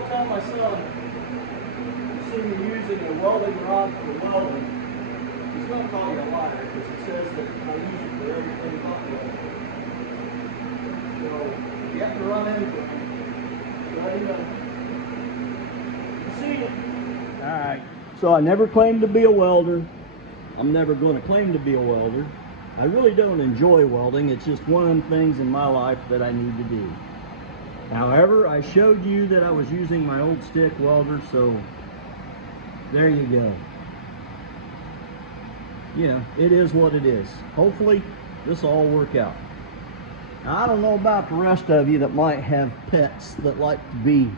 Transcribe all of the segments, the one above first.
all tell my son, you see me using a welding rod for welding, he's going to call you a liar because it says that I use it for everything but welding. So you have to run into it. Let him know. See it. Alright. So I never claimed to be a welder. I'm never going to claim to be a welder. I really don't enjoy welding. It's just one of the things in my life that I need to do. However, I showed you that I was using my old stick welder, so there you go. Yeah, it is what it is. Hopefully, this will all work out. Now, I don't know about the rest of you that might have pets that like to be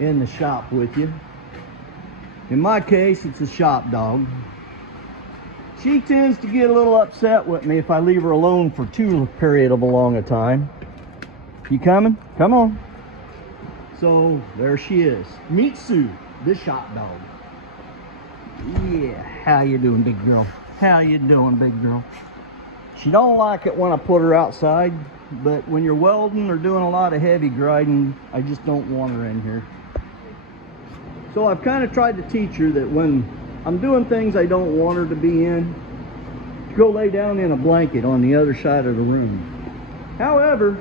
in the shop with you. In my case, it's a shop dog. She tends to get a little upset with me if I leave her alone for too period of a long a time. You coming? Come on. So there she is. Meet Sue, the shop dog. Yeah, how you doing, big girl? How you doing, big girl? She don't like it when I put her outside, but when you're welding or doing a lot of heavy grinding, I just don't want her in here. So I've kind of tried to teach her that when I'm doing things I don't want her to be in, to go lay down in a blanket on the other side of the room. However,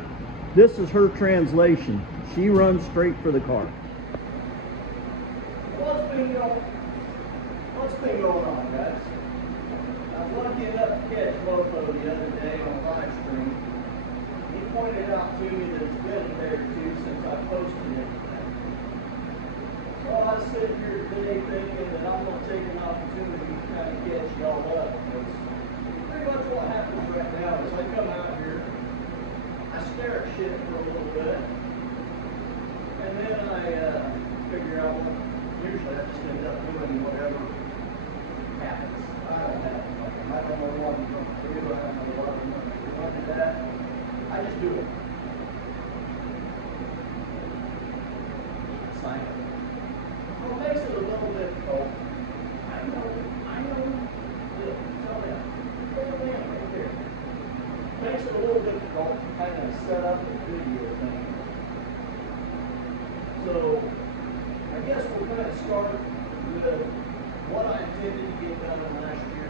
this is her translation. She runs straight for the car. What's been going on, guys? I was lucky enough to catch Loco the other day on live stream. He pointed out to me that it's been a day or two since I posted it. So I was sitting here today thinking that I'm going to take an opportunity to kind of catch y'all up. Because pretty much what happens right now is I come out here, I stare at shit for a little bit, and then I figure out what, usually I just end up doing whatever happens. I don't know what I'm going to do, I don't know what I'm going to do. When I do that, I just do it. It's like, what makes it a little difficult, I know, look, tell them, look at them right there. Makes it a little difficult to kind of set up a video thing. So, I guess we'll kind of start with what I intended to get done last year,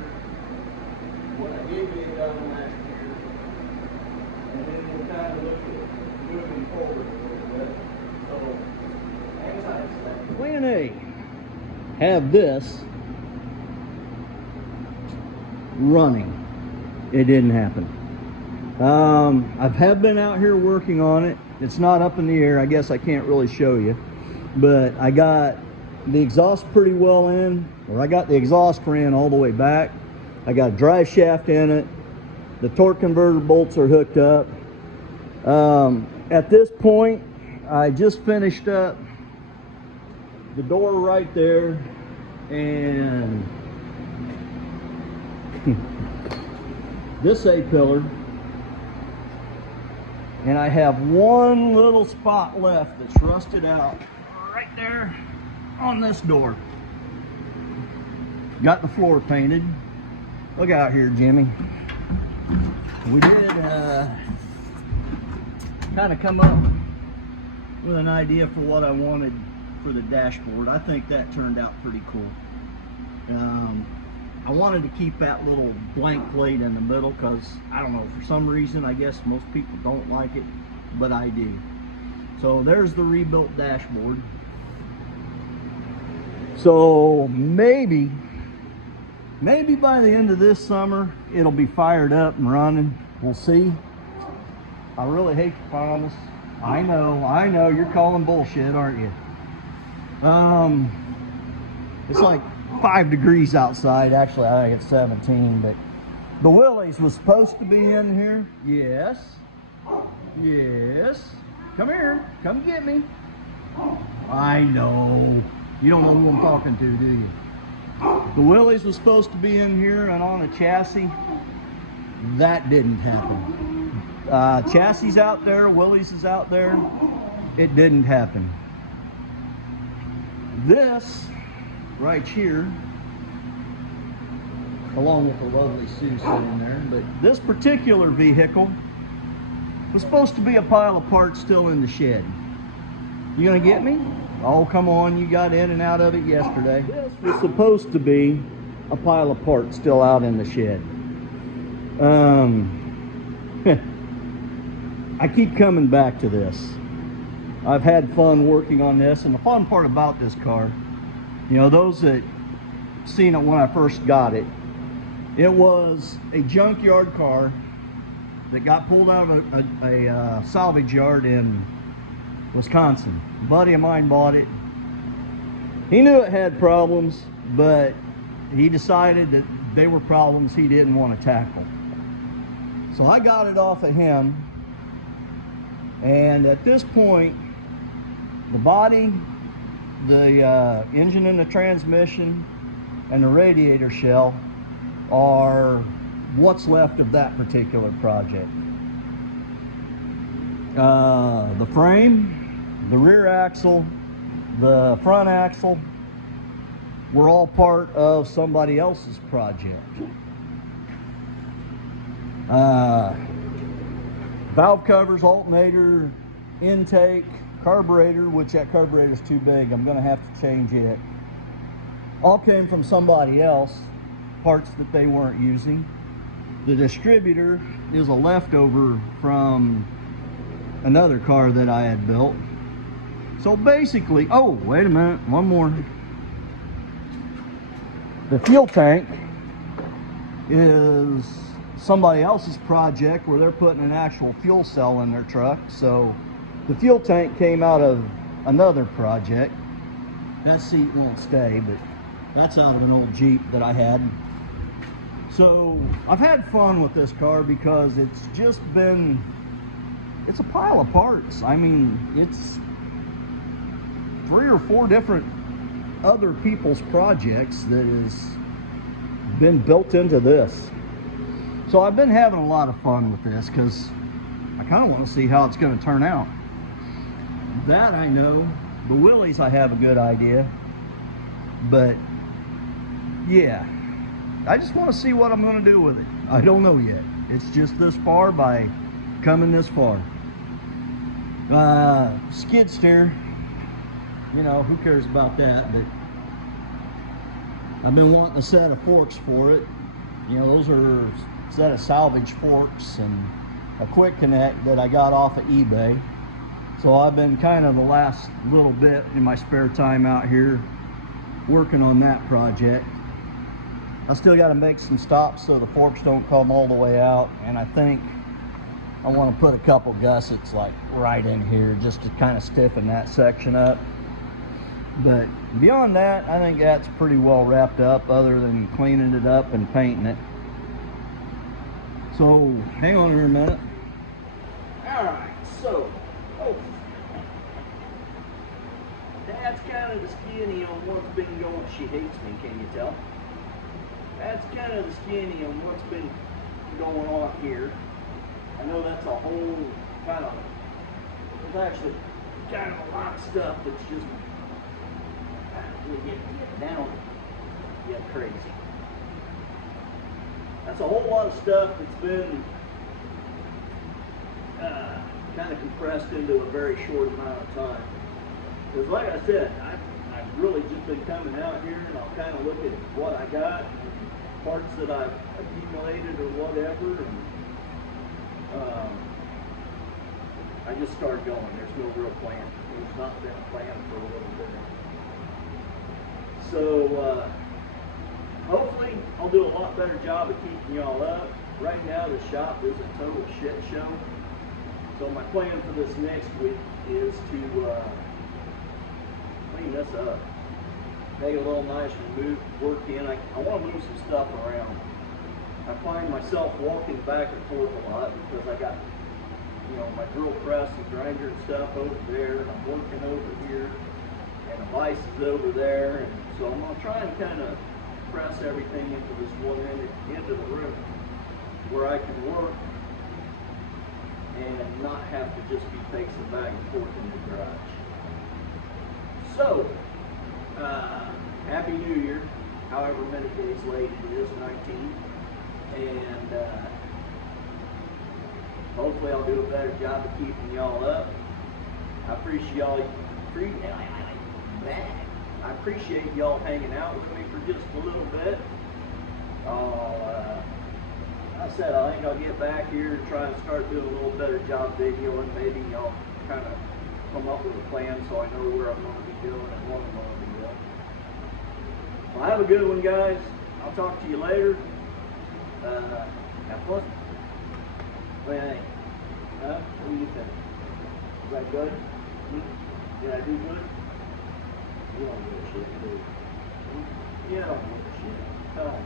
what I did get done last year, and then we'll kind of look at moving forward a little bit. So, hang tight a second. Plan A, have this running. It didn't happen. I have been out here working on it. It's not up in the air. I guess I can't really show you, but I got the exhaust pretty well in, or I got the exhaust ran all the way back. I got a drive shaft in it. The torque converter bolts are hooked up. At this point, I just finished up the door right there, and this A-pillar, and I have one little spot left that's rusted out right there on this door. Got the floor painted. Look out here, Jimmy. We did kind of come up with an idea for what I wanted for the dashboard. I think that turned out pretty cool. I wanted to keep that little blank plate in the middle because, I don't know, for some reason, I guess most people don't like it, but I do. So there's the rebuilt dashboard. So maybe by the end of this summer, it'll be fired up and running. We'll see. I really hate to promise. I know, you're calling bullshit, aren't you? It's like 5 degrees outside. Actually, I think it's 17, but the Willys was supposed to be in here. Yes. Come here, come get me. I know. You don't know who I'm talking to, do you? The Willys was supposed to be in here and on a chassis. That didn't happen. Chassis out there, Willys is out there. It didn't happen. This right here, along with the lovely Sue sitting there, but this particular vehicle was supposed to be a pile of parts still in the shed. You gonna get me? Oh, come on, you got in and out of it yesterday. This was supposed to be a pile of parts still out in the shed. I keep coming back to this. I've had fun working on this, and the fun part about this car, you know, those that seen it when I first got it, it was a junkyard car that got pulled out of a salvage yard in Wisconsin. A buddy of mine bought it. He knew it had problems, but he decided that they were problems he didn't want to tackle. So I got it off of him, and at this point, the body, the engine and the transmission, and the radiator shell are what's left of that particular project. The frame, the rear axle, the front axle were all part of somebody else's project. Valve covers, alternator, intake, carburetor, which that carburetor is too big, I'm going to have to change it. All came from somebody else, parts that they weren't using. The distributor is a leftover from another car that I had built. So basically, oh, wait a minute, one more. The fuel tank is somebody else's project where they're putting an actual fuel cell in their truck. So the fuel tank came out of another project. That seat won't stay, but that's out of an old Jeep that I had. So I've had fun with this car because it's just been, it's a pile of parts. I mean, it's 3 or 4 different other people's projects that has been built into this. So I've been having a lot of fun with this because I kind of want to see how it's going to turn out. That I know. The wheelies I have a good idea. But yeah, I just want to see what I'm going to do with it. I don't know yet. It's just this far by coming this far. Skid steer, you know, who cares about that? But I've been wanting a set of forks for it. You know, those are a set of salvage forks and a quick connect that I got off of eBay. So I've been kind of the last little bit in my spare time out here working on that project. I still got to make some stops so the forks don't come all the way out, and I think I want to put a couple gussets like right in here just to kind of stiffen that section up. But beyond that, I think that's pretty well wrapped up other than cleaning it up and painting it. So hang on here a minute. All right, so that's kind of the skinny on what's been going. She hates me, can you tell? That's kind of the skinny on what's been going on here. I know that's a whole kind of, there's actually kind of a lot of stuff that's just get down, get crazy. That's a whole lot of stuff that's been kind of compressed into a very short amount of time. Because like I said, I've really just been coming out here and I'll kind of look at what I got, and parts that I've accumulated or whatever, and I just started going. There's no real plan. There's not been a plan for a little bit. So hopefully I'll do a lot better job of keeping y'all up. Right now the shop is a total shit show. So my plan for this next week is to clean this up, make it a little nice, move work in. I want to move some stuff around. I find myself walking back and forth a lot because I got, you know, my drill press and grinder and stuff over there, and I'm working over here, and the vise is over there, and so I'm gonna try and kind of press everything into this one end of the room where I can work and not have to just be pacing back and forth in the garage. So, Happy New Year, however many days late it is, 19. And hopefully I'll do a better job of keeping y'all up. I appreciate back. I appreciate y'all hanging out with me for just a little bit. I said I think I'll get back here and try and start doing a little better job videoing. Maybe y'all kind of come up with a plan so I know where I'm going to be doing and what I'm going to be doing. Well, have a good one, guys. I'll talk to you later. Have fun. What do you think? Huh? What do you think? Is that good? Did I do good? You don't give a shit, do you? You don't give a shit. Come on.